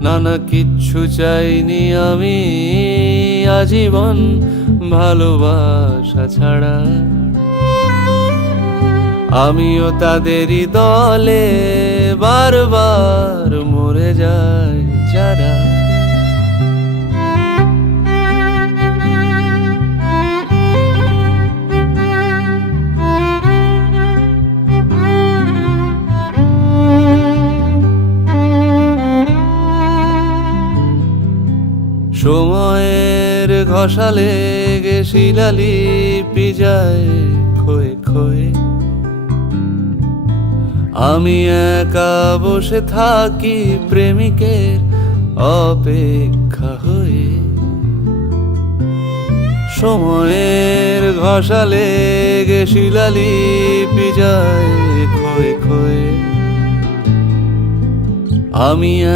নানা কিচ্ছু চাইনি আমি আজীবন ভালোবাসা ছাড়া। আমিও তাদেরই দলে বারবার মরে যাই যারা। সময়ের ঘষা লেগে শিলালিপি যায় ক্ষয়ে ক্ষয়ে। আমি একা বসে থাকি প্রেমিকের অপেক্ষা হয়ে। সময়ের ঘষা লেগে শিলালিপি যায় ক্ষয়ে ক্ষয়ে। আমি